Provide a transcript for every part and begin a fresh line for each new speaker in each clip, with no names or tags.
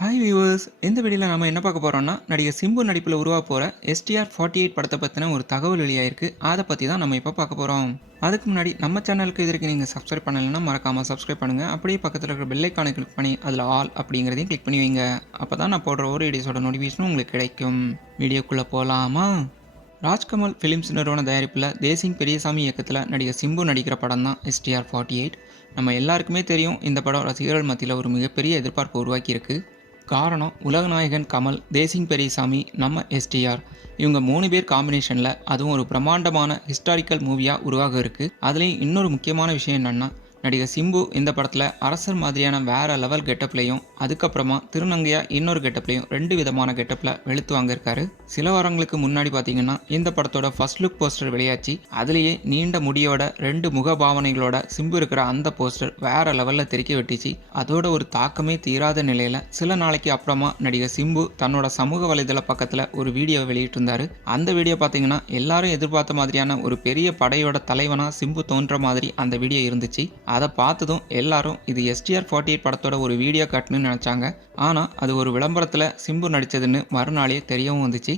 Hi viewers இந்த வீடியோவில் நம்ம என்ன பார்க்க போகிறோம்னா நடிகர் சிம்பு நடிப்பில் உருவாக போகிற எஸ்டிஆர் ஃபார்ட்டி எயிட் படத்தை பற்றின ஒரு தகவல் வெளியாயிருக்கு அதை பற்றி தான் நம்ம இப்போ பார்க்க போகிறோம் அதுக்கு முன்னாடி நம்ம சேனலுக்கு இதற்கு நீங்கள் சப்ஸ்கிரைப் பண்ணலைன்னா மறக்காமல் சப்ஸ்கிரைப் பண்ணுங்கள் அப்படியே பக்கத்தில் இருக்கிற பெல்லைக்கானை கிளிக் பண்ணி அதில் ஆல் அப்படிங்கிறதையும் கிளிக் பண்ணி வைங்க. அப்போ தான் நான் போடுற ஒரு வீடியோஸோட நோட்டிஃபிகேஷனும் உங்களுக்கு கிடைக்கும். வீடியோக்குள்ளே போகலாமா ராஜ்கமல் ஃபிலிம்ஸ் நிறுவன தயாரிப்பில் தேசிங் பெரியசாமி இயக்கத்தில் நடிகர் சிம்பு நடிக்கிற படம் தான் எஸ்டிஆர் ஃபார்ட்டி எயிட் நம்ம எல்லாருக்குமே தெரியும் இந்த படம் ரசிகர்கள் மத்தியில் ஒரு மிகப்பெரிய எதிர்பார்ப்பு உருவாக்கியிருக்கு. காரணம் உலகநாயகன் கமல் தேசிங் பெரியசாமி நம்ம எஸ்டிஆர் இவங்க மூணு பேர் காம்பினேஷனில் அதுவும் ஒரு பிரம்மாண்டமான ஹிஸ்டாரிக்கல் மூவியாக உருவாக இருக்குது அதுலேயும் இன்னொரு முக்கியமான விஷயம் என்னென்னா நடிகர் சிம்பு இந்த படத்தில் அரசர் மாதிரியான வேற லெவல் கெட்டப்லையும் அதுக்கப்புறமா திருநங்கையா இன்னொரு கெட்டப்லையும் ரெண்டு விதமான கெட்டப்பில் வெளுத்து வாங்கியிருக்காரு. சில வாரங்களுக்கு முன்னாடி பார்த்தீங்கன்னா இந்த படத்தோட ஃபர்ஸ்ட் லுக் போஸ்டர் வெளியாச்சு. அதுலேயே நீண்ட முடியோட ரெண்டு முக பாவனைகளோட சிம்பு இருக்கிற அந்த போஸ்டர் வேற லெவலில் தெறிக்க வெட்டிச்சு. அதோட ஒரு தாக்கமே தீராத நிலையில் சில நாளைக்கு அப்புறமா நடிகர் சிம்பு தன்னோட சமூக வலைதள பக்கத்தில் ஒரு வீடியோ வெளியிட்டிருந்தாரு. அந்த வீடியோ பார்த்தீங்கன்னா எல்லாரும் எதிர்பார்த்த மாதிரியான ஒரு பெரிய படையோட தலைவனாக சிம்பு தோன்ற மாதிரி அந்த வீடியோ இருந்துச்சு. அதை பார்த்ததும் எல்லாரும் இது எஸ்டிஆர் ஃபார்ட்டி எயிட் படத்தோட ஒரு வீடியோ கட்டுன்னு நினச்சாங்க. ஆனால் அது ஒரு விளம்பரத்தில் சிம்பு நடித்ததுன்னு மறுநாளே தெரியவும் வந்துச்சு.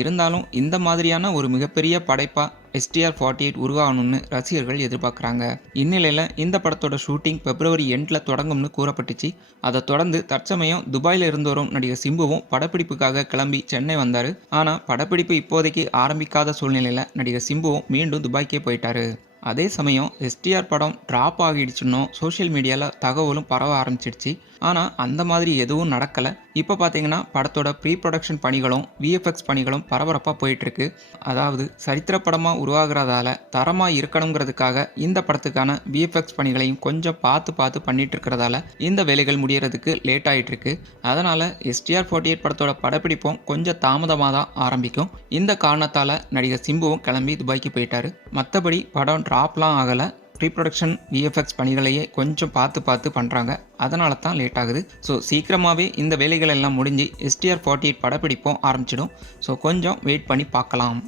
இருந்தாலும் இந்த மாதிரியான ஒரு மிகப்பெரிய படைப்பாக எஸ்டிஆர் ஃபார்ட்டி எயிட் உருவாகணும்னு ரசிகர்கள் எதிர்பார்க்குறாங்க. இந்நிலையில் இந்த படத்தோட ஷூட்டிங் பிப்ரவரி எண்டில் தொடங்கும்னு கூறப்பட்டுச்சு. அதை தொடர்ந்து தற்சமயம் துபாயில் இருந்து வரும் நடிகர் சிம்புவும் படப்பிடிப்புக்காக கிளம்பி சென்னை வந்தார். ஆனால் படப்பிடிப்பு இப்போதைக்கு ஆரம்பிக்காத சூழ்நிலையில் நடிகர் சிம்புவும் மீண்டும் துபாய்க்கே போயிட்டாரு. அதே சமயம் எஸ்டிஆர் படம் ட்ராப் ஆகிடுச்சுன்னும் சோஷியல் மீடியாவில் தகவலும் பரவ ஆரம்பிச்சிடுச்சு. ஆனால் அந்த மாதிரி எதுவும் நடக்கலை. இப்போ பார்த்தீங்கன்னா படத்தோட ப்ரீ ப்ரொடக்ஷன் பணிகளும் விஎஃப்எக்ஸ் பணிகளும் பரபரப்பாக போயிட்டுருக்கு. அதாவது சரித்திர படமாக உருவாகிறதால தரமாக இருக்கணுங்கிறதுக்காக இந்த படத்துக்கான விஎஃப்எக்ஸ் பணிகளையும் கொஞ்சம் பார்த்து பார்த்து பண்ணிட்டு இருக்கிறதால இந்த வேலைகள் முடியறதுக்கு லேட் ஆகிட்டு இருக்கு அதனால் எஸ்டிஆர் ஃபார்ட்டி எயிட் படத்தோட படப்பிடிப்பும் கொஞ்சம் தாமதமாக தான் ஆரம்பிக்கும். இந்த காரணத்தால் நடிகர் சிம்புவும் கிளம்பி துபாய்க்கு போயிட்டாரு. மற்றபடி படம் ட்ராப்லாம் ஆகலை. ப்ரீ ப்ரொடக்ஷன் விஎஃப்எக்ஸ் பணிகளையே கொஞ்சம் பார்த்து பார்த்து பண்ணுறாங்க அதனால தான் லேட் ஆகுது. ஸோ சீக்கிரமாகவே இந்த வேலைகள் எல்லாம் முடிஞ்சு எஸ்டிஆர் ஃபார்ட்டி எயிட் படப்பிடிப்பும் ஆரம்பிச்சிடும். ஸோ கொஞ்சம் வெயிட் பண்ணி பார்க்கலாம்.